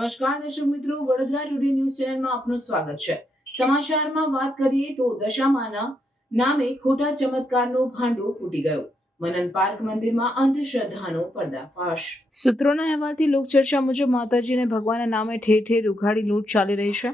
નમસ્કાર, દર્શક મિત્રો. વડોદરા રેડિયો ન્યૂઝ ચેનલમાં આપનું સ્વાગત છે. સમાચારમાં વાત કરીએ તો દશામાના નામે ખોટા ચમત્કારનો ભાંડો ફૂટી ગયો. મનન પાર્ક મંદિરમાં અંધશ્રદ્ધાનો પર્દાફાશ. સૂત્રોના અહેવાલથી લોકચર્ચા મુજબ માતાજીને ભગવાનના નામે ઠેર ઠેર ઉઘાડી લૂંટ ચાલી રહી છે.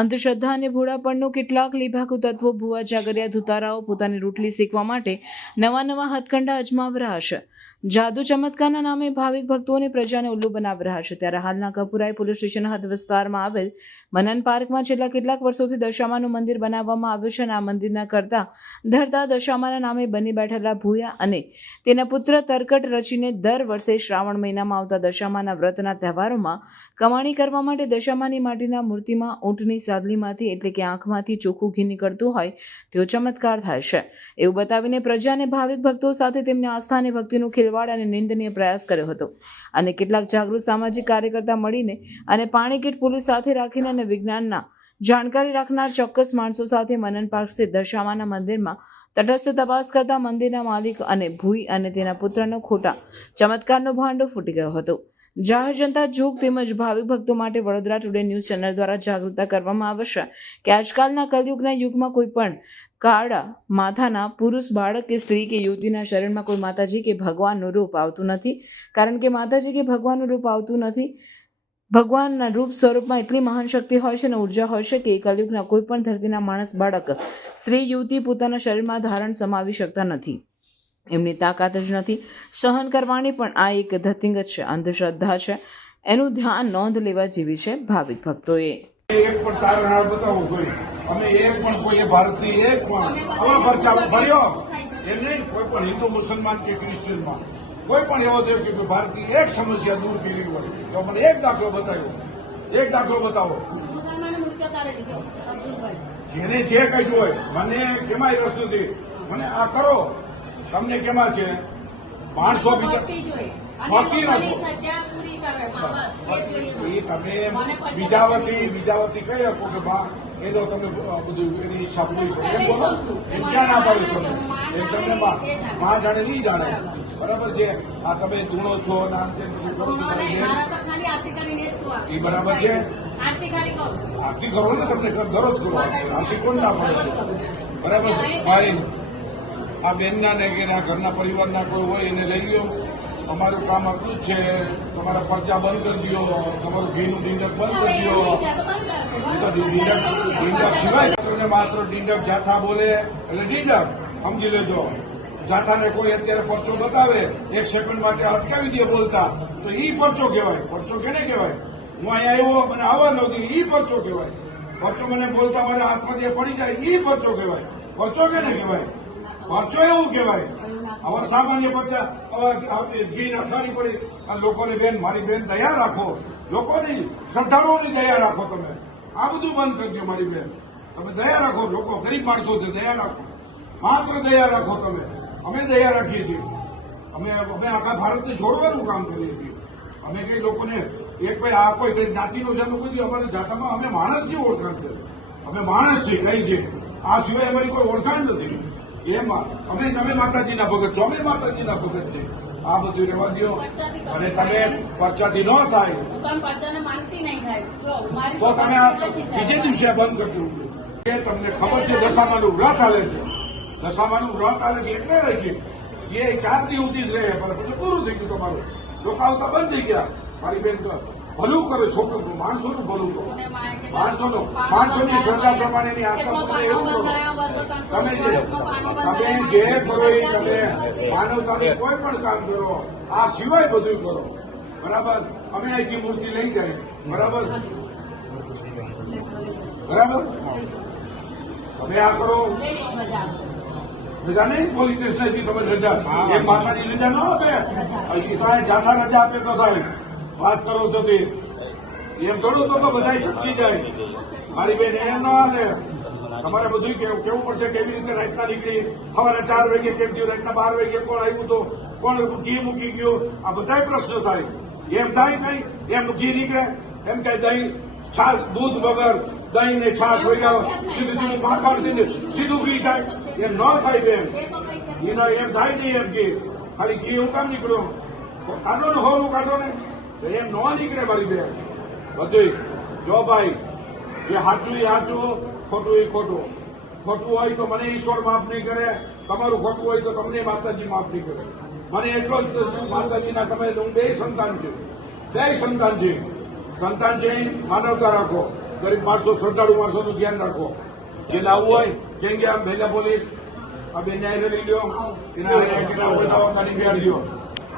અંધશ્રદ્ધા અને ભોળાપણનો કેટલાક લેભાગુ તત્વો ભુવા જાગરિયા ધુતારાઓ પોતાની રોટલી શેકવા માટે નવા નવા હથકંડા અજમાવી રહ્યા છે. જાદુ ચમત્કારના નામે ભાવિક ભક્તો અને પ્રજાને ઉલ્લુ બનાવી રહ્યા છે. ત્યારે હાલના કપુરાઈ પોલીસ સ્ટેશન હદ વિસ્તારમાં આવેલ મનન પાર્કમાં છેલ્લા કેટલાક વર્ષોથી દશામાનું મંદિર બનાવવામાં આવ્યું છે અને આ મંદિરના કરતા ધરતા દશામાના નામે બની બેઠેલા ભૂયા અને તેના પુત્ર તરકટ રચીને દર વર્ષે શ્રાવણ મહિનામાં આવતા દશામાના વ્રતના તહેવારોમાં કમાણી કરવા માટે દશામાની માટીના મૂર્તિમાં ઊંટની સાદલીમાંથી એટલે કે આંખમાંથી ચોખ્ખું ઘી નીકળતું હોય તેવો ચમત્કાર થાય છે. એવું બતાવીને પ્રજા અને ભાવિક ભક્તો સાથે તેમની આસ્થા અને ભક્તિનું ખિલવાડ અને નિંદનીય પ્રયાસ કર્યો હતો. અને કેટલાક જાગૃત સામાજિક કાર્યકર્તા મળીને અને પાણી કીટ પોલીસ સાથે રાખીને અને વિજ્ઞાનના જાણકારી રાખનાર ચોક્કસ માણસો સાથે મનન પાર્ક સ્થિત મંદિરમાં તટસ્થ તપાસ કરતા મંદિરના માલિક અને ભૂઈ અને તેના પુત્રનો ખોટા ચમત્કારનો ભાંડો ફૂટી ગયો હતો. જાહેર જનતા જોગ તેમજ ભાવિક ભક્તો માટે વડોદરા ટુડે ન્યૂઝ ચેનલ દ્વારા જાગૃતતા કરવામાં આવશે કે આજકાલના કલયુગના યુગમાં કોઈ પણ કાળા માથાના પુરુષ, બાળક કે સ્ત્રી કે યુવતીના શરીરમાં કોઈ માતાજી કે ભગવાનનું રૂપ આવતું નથી. કારણ કે માતાજી કે ભગવાનનું રૂપ આવતું નથી ભગવાનના રૂપ સ્વરૂપમાં એટલી મહાન શક્તિ હોય છે અને ઊર્જા હોય છે કે કલયુગના કોઈ પણ ધરતીના માણસ, બાળક, સ્ત્રી, યુવતી પોતાના શરીરમાં ધારણ સમાવી શકતા નથી. એમની તાકાત જ નથી. સહન કરવાની પણ આ એક ધતિંગ છે, અંધશ્રદ્ધા છે. એનું ધ્યાન નોંધ લેવા જેવી છે ભાવિક ભક્તોએ. એક એક પણ હિન્દુ, મુસલમાન કે ક્રિશ્ચિયનમાં કોઈ પણ એવો થયો કે ભારતની એક સમસ્યા દૂર કરી હોય તો મને એક દાખલો બતાવ્યો. એક દાખલો બતાવો. જેને જે કહ્યું હોય મને કેમાં રસ નથી. મને આ કરો. તમને કેમાં છે? માણસો એ જ એ તમે બીજાવતી બીજાવતી કહી શકો કે બા એનો તમે બધું એની ઈચ્છા પૂરી કરો. એમ બોલો. એમ ક્યાં ના પાડ્યું તમે? એમ તમને માં જાણે. નહીં જાણે. બરાબર છે? આ તમે ધૂણો છો ને આમ બધું કરો તો જ. એ બરાબર છે? આરતી કરો ને તમને દરરોજ કરો. આરતી કોણ ના પડે? બરાબર છે? ભાઈ આ બેનના ને કે આ ઘરના પરિવારના કોઈ હોય એને લઈ લ્યો. અમારું કામ આટલું જ છે. તમારા પરચા બંધ કરી દો તમારું ઘીનું ડીંડક બંધ કરી દો ડીંડક ડીંડક સિવાય માત્ર ડીંડક જાથા બોલે. એટલે ડીંડક સમજી લેજો. જાથાને કોઈ અત્યારે પરચો બતાવે એક સેકન્ડ માટે અટકાવી દે બોલતા. તો ઈ પરચો કહેવાય. પરચો કેને કહેવાય? હું અહીંયા આવ્યો મને આવવા નહોતી ઈ પરચો કહેવાય. પરચો મને બોલતા મારા હાથમાં જે પડી જાય. ઈ પરચો કહેવાય. પરચો કેને કહેવાય? પરચો એવું કહેવાય. હવે સામાન્ય આવા ઘી નખાડી પડી. લોકોને બેન, મારી બેન, દયા રાખો. લોકોની શ્રદ્ધાળુઓની દયા રાખો તમે. આ બધું બંધ કરી દો, મારી બેન. તમે દયા રાખો. લોકો ગરીબ માણસો છે, દયા રાખો. માત્ર દયા રાખો તમે. અમે દયા રાખીએ છીએ. અમે અમે આખા ભારતને છોડવાનું કામ કરીએ છીએ. અમે કઈ લોકોને, એક ભાઈ, આ કોઈ કઈ જ્ઞાતિનો છે, અમે કોઈ અમારી જાતામાં અમે માણસની ઓળખાણ છે. અમે માણસ છીએ, કઈ છે આ સિવાય અમારી કોઈ ઓળખાણ નથી. એમાં અમે તમે માતાજીના ભગત છો અમે માતાજીના ભગત છે આ બધું રહેવા દો અને તમે પરચાથી ન થાય તો તમે. બીજે દિવસે બંધ કરજો એ તમને ખબર છે દશામાનું વ્રત હાલે છે. દશામાનું વ્રત હાલે છે એટલે રહે છે. એ ચાર દિવસથી જ રહે પણ પૂરું થઈ ગયું તમારું. લોકો આવતા બંધ થઈ ગયા. મારી બેન તો ભલું કરે છોકરો માણસોનું ભલું કરો માણસોનું માણસોની શ્રદ્ધા પ્રમાણેની આસ્થા પ્રમાણે એવું કરો. તમે જે તમે જે કરો એ તમે માનવતાનું કોઈ પણ કામ કરો આ સિવાય બધું કરો. બરાબર? અમે અહીંથી મૂર્તિ લઈ જાય. બરાબર? બરાબર? તમે આ કરો. રજા નહીં? પોલીસ સ્ટેશન તમે રજા. એક માતાની રજા ન આપે? એ તો જાથા રજા આપે તો થાય. વાત કરો છો તે. એમ થોડું તો બધા છટકી જાય. મારી બેન એમ ન હાલે. તમારે બધું કેવું પડશે કેવી રીતે રાતના નીકળી? સવારે ચાર વાગે કેમ થયું? રાતના બાર વાગે કોણ આવ્યું તો? કોણ ઘી મૂકી ગયો? આ બધા પ્રશ્નો થાય. એમ થાય કઈ એમ ઘી નીકળે. એમ કઈ દહીં છાશ દૂધ વગર દહીં ને છાશ હોય સીધું સીધું માખણ સીધું સીધું ઘી થાય. એમ ન થાય બેન. એના એમ થાય નહીં એમ ઘી ખાલી ઘી હું કામ નીકળ્યો? કાઢો ને હોનું કાઢો ને. એમ ન નીકળે મારી બેન બધું જો ભાઈ જે સાચું એ સાચું ખોટું એ ખોટું ખોટું હોય તો મને ઈશ્વર માફ નહીં કરે તમારું ખોટું હોય તો તમને માતાજી માફ નહીં કરે મને એટલો જ માતાજીના તમે હું બે સંતાન છું જય સંતાન છે સંતાન છે માનવતા રાખો ગરીબ માણસો શ્રદ્ધાળુ માણસોનું ધ્યાન રાખો જે લાવવું હોય કેમ કે આમ ભેલા પોલીસ આ બે ન્યાય લઈ લ્યો એના કેટલા કાઢી બેહાડજો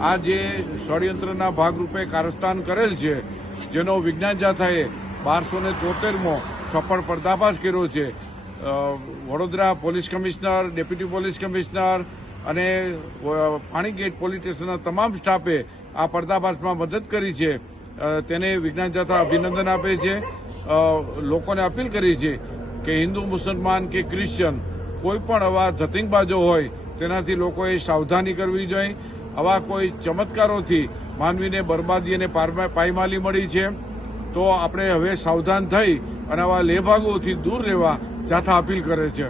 આ જે ષડયંત્રના ભાગરૂપે કારસ્તાન કરેલ છે, જેનો વિજ્ઞાન જાથાએ બારસો ને તોતેરમો સફળ પર્દાફાશ કર્યો છે. Vadodara police commissioner, deputy police commissioner અને પાણીગેટ પોલીસ સ્ટેશનના તમામ સ્ટાફે આ પર્દાફાશમાં મદદ કરી છે. તેને વિજ્ઞાન જાથા અભિનંદન આપે છે. લોકોને અપીલ કરી છે કે હિન્દુ, મુસલમાન કે ક્રિશ્ચન કોઈ પણ આવા ધતિંગબાજો હોય, તેનાથી લોકોએ સાવધાની કરવી જોઈએ. આવા કોઈ ચમત્કારોથી માનવીને બરબાદી અને પાયમાલી મળી છે, તો આપણે હવે સાવધાન થઈ અને આવા લેભાગોથી દૂર રહેવા જાથા અપીલ કરે છે.